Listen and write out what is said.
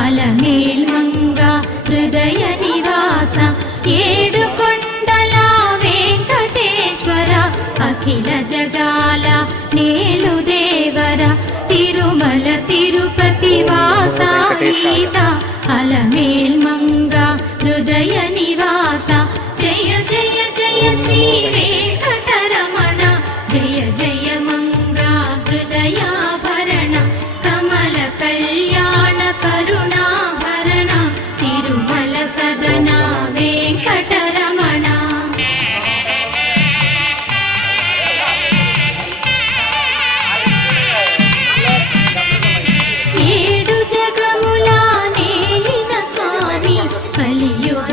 అలమేల్మంగ హృదయ నివాస ఏడుకొండల వెంకటేశ్వర అఖిల జగాల నేలు దేవర తిరుమల తిరుపతి వాస ఈస అలమేల్మంగ హృదయ నివాస జయ జయ జయ శ్రీ వెంకటరమణ జయ జయ మంగ హృదయాభరణ కమల కళ్యాణ కరుణాభరణ తిరుమల సదన వెంకటరమణ ఏడు జగముల నేలిన స్వామి కలియుగ